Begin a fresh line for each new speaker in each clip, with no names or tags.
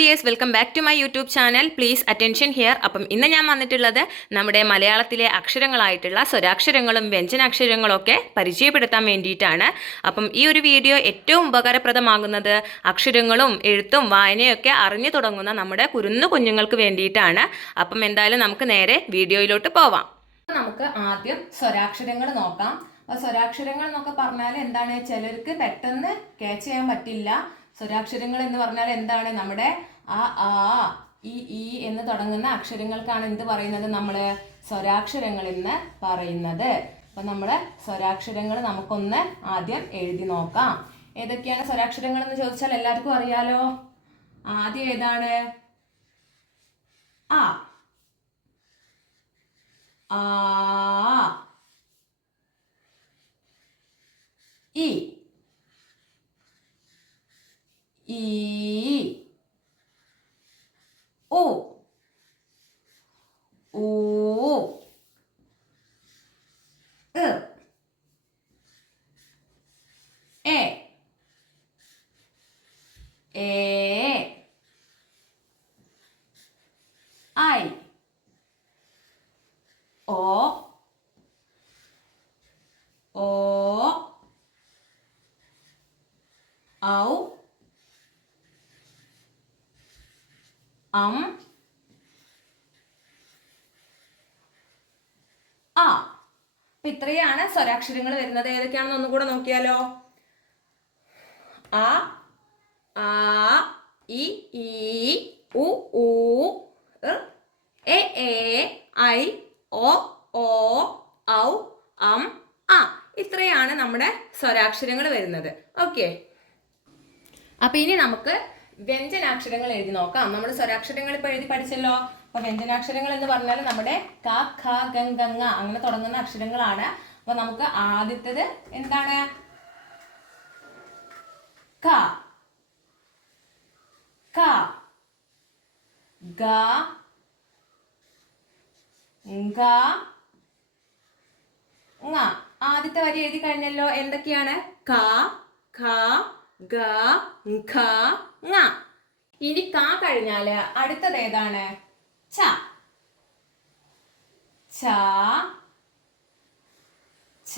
Dears welcome back to my YouTube channel. Please attention here. അപ്പം ഇന്ന് ഞാൻ വന്നിട്ടുള്ളത് നമ്മുടെ മലയാളത്തിലെ അക്ഷരങ്ങളായിട്ടുള്ള സ്വരാക്ഷരങ്ങളും വ്യഞ്ജനാക്ഷരങ്ങളും ഒക്കെ പരിചയപ്പെടുത്താൻ വേണ്ടിയിട്ടാണ്. അപ്പം ഈ ഒരു വീഡിയോ ഏറ്റവും ഉപകാരപ്രദമാകുന്നത് അക്ഷരങ്ങളും എഴുത്തും വായനയൊക്കെ അറിഞ്ഞു തുടങ്ങുന്ന നമ്മുടെ കുരുന്നു കുഞ്ഞുങ്ങൾക്ക് വേണ്ടിയിട്ടാണ്. അപ്പം എന്തായാലും നമുക്ക് നേരെ വീഡിയോയിലോട്ട് പോവാം. നമുക്ക് ആദ്യം സ്വരാക്ഷരങ്ങൾ നോക്കാം. സ്വരാക്ഷരങ്ങൾ എന്നൊക്കെ പറഞ്ഞാൽ എന്താണ്? ചിലർക്ക് പെട്ടെന്ന് ക്യാച്ച് ചെയ്യാൻ പറ്റില്ല. സ്വരാക്ഷരങ്ങൾ എന്ന് പറഞ്ഞാൽ എന്താണ്? നമ്മുടെ ആ ആ ഈ എന്ന് തുടങ്ങുന്ന അക്ഷരങ്ങൾക്കാണ് എന്ത് പറയുന്നത് നമ്മൾ സ്വരാക്ഷരങ്ങൾ എന്ന് പറയുന്നത്. അപ്പൊ നമ്മൾ സ്വരാക്ഷരങ്ങൾ നമുക്കൊന്ന് ആദ്യം എഴുതി നോക്കാം. ഏതൊക്കെയാണ് സ്വരാക്ഷരങ്ങൾ എന്ന് ചോദിച്ചാൽ എല്ലാവർക്കും അറിയാലോ? ആദ്യം ഏതാണ്? ആ. ആ. ഇ ഈ ഓ ഓ എ എ എ ഐ ഓ ഓ ഔ അം ആ. അപ്പൊ ഇത്രയാണ് സ്വരാക്ഷരങ്ങൾ വരുന്നത്. ഏതൊക്കെയാണെന്ന് ഒന്നുകൂടെ നോക്കിയാലോ? ആ ആ ഇ ഈ ഉ ഊ എ എ ഐ ഒ ഓ ഔ അം ആ. ഇത്രയാണ് നമ്മുടെ സ്വരാക്ഷരങ്ങൾ വരുന്നത്. ഓക്കെ. അപ്പൊ ഇനി നമുക്ക് വ്യഞ്ജനാക്ഷരങ്ങൾ എഴുതി നോക്കാം. നമ്മൾ സ്വരാക്ഷരങ്ങൾ ഇപ്പൊ എഴുതി പഠിച്ചല്ലോ. അപ്പൊ വ്യഞ്ജനാക്ഷരങ്ങൾ എന്ന് പറഞ്ഞാൽ നമ്മുടെ ക ഖ ഗ ഗ ങ അങ്ങനെ തുടങ്ങുന്ന അക്ഷരങ്ങളാണ്. അപ്പൊ നമുക്ക് ആദ്യത്തേത് എന്താണ്? ക. ക. ഗ. ഗ. ആദ്യത്തെ വരി എഴുതി കഴിഞ്ഞല്ലോ. എന്തൊക്കെയാണ്? ക ഖ ഗ ഖ ങ. ഇനി ക കഴിഞ്ഞാൽ അടുത്തത് ഏതാണ്? ച. ച. ച.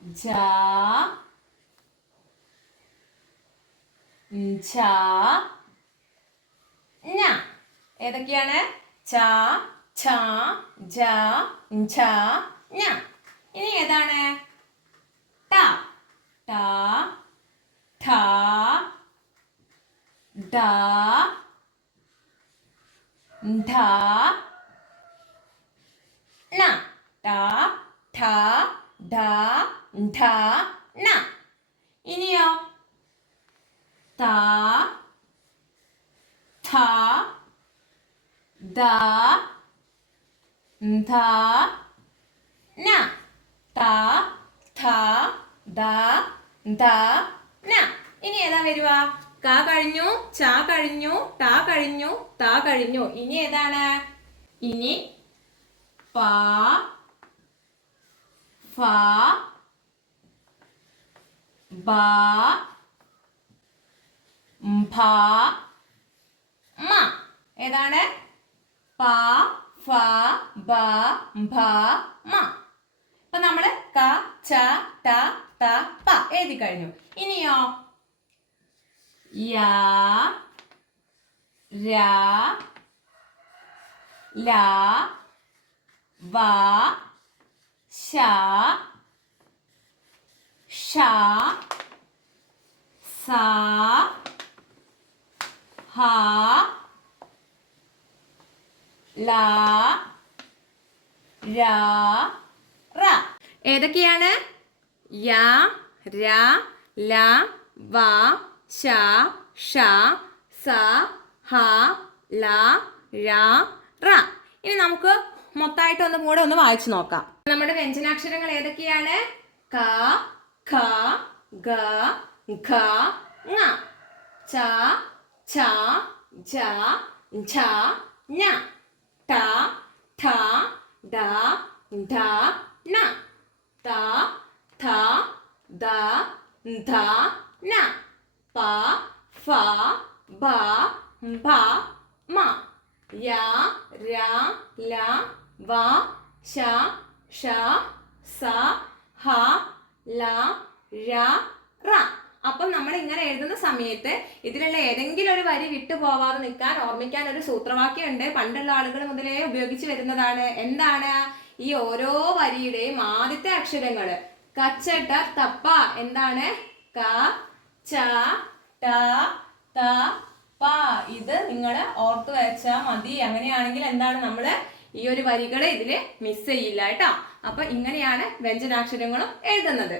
ജ. ച ഞ ഏതൊക്കെയാണ്? ച ഛ ജ ഝ ഞ ഇനി ഏതാണ്? ട. ട ഠ ഡ ഢ ണ. ട ഠ ഡ ഢ ണ. ഇനിയോ? ത ഥ ദ ധ ന ത ഥ ദ ന ഇനി ഏതാ വരുക ക കഴിഞ്ഞു ച കഴിഞ്ഞു ട കഴിഞ്ഞു ത കഴിഞ്ഞു. ഇനി ഏതാണ്? ഇനി പ ഫ ബ ഭ മ. ഏതാണ്? പ ഫ ബ ഭ മ. അപ്പൊ നമ്മൾ ച ട ത പ. എഴുതി കഴിഞ്ഞു. ഇനിയോ? യാ ര ല വ ശ ഷ സ ഹ ല ര റ. ഏതൊക്കെയാണ്? യ ര ല വ ശ ഷ സ ഹ ല ര റ. ഇനി നമുക്ക് മൊത്തമായിട്ട് ഒന്ന് കൂടെ ഒന്ന് വായിച്ചു നോക്കാം. നമ്മുടെ വ്യഞ്ജനാക്ഷരങ്ങൾ ഏതൊക്കെയാണ്? ക ഖ ഗ ഘ ങ. ച ഛ ജ ഝ ഞ. ട ഠ ഡ ഢ ണ. ത ഥ ദ ധ ന. പ ഫ ബ ഭ മ. യ ര ല വ ശ ഷ സ ഹ ല ര റ. അപ്പം നമ്മൾ ഇങ്ങനെ എഴുതുന്ന സമയത്ത് ഇതിലുള്ള ഏതെങ്കിലും ഒരു വരി വിട്ടുപോവാതെ നിൽക്കാൻ ഓർമ്മിക്കാൻ ഒരു സൂത്രവാക്യം ഉണ്ട് പണ്ടുള്ള ആളുകൾ മുതലേ ഉപയോഗിച്ച് വരുന്നതാണ്. എന്താണ്? ഈ ഓരോ വരിയുടെയും ആദ്യത്തെ അക്ഷരങ്ങൾ കച്ചട്ട തപ്പ എന്താണ്? ക ച ട ത പ. ഇത് നിങ്ങൾ ഓർത്ത് വെച്ചാൽ മതി. അങ്ങനെയാണെങ്കിൽ എന്താണ് നമ്മൾ ഈ ഒരു വരികളെ ഇതിൽ മിസ് ചെയ്യില്ല കേട്ടോ. അപ്പൊ ഇങ്ങനെയാണ് വ്യഞ്ജനാക്ഷരങ്ങളും എഴുതുന്നത്.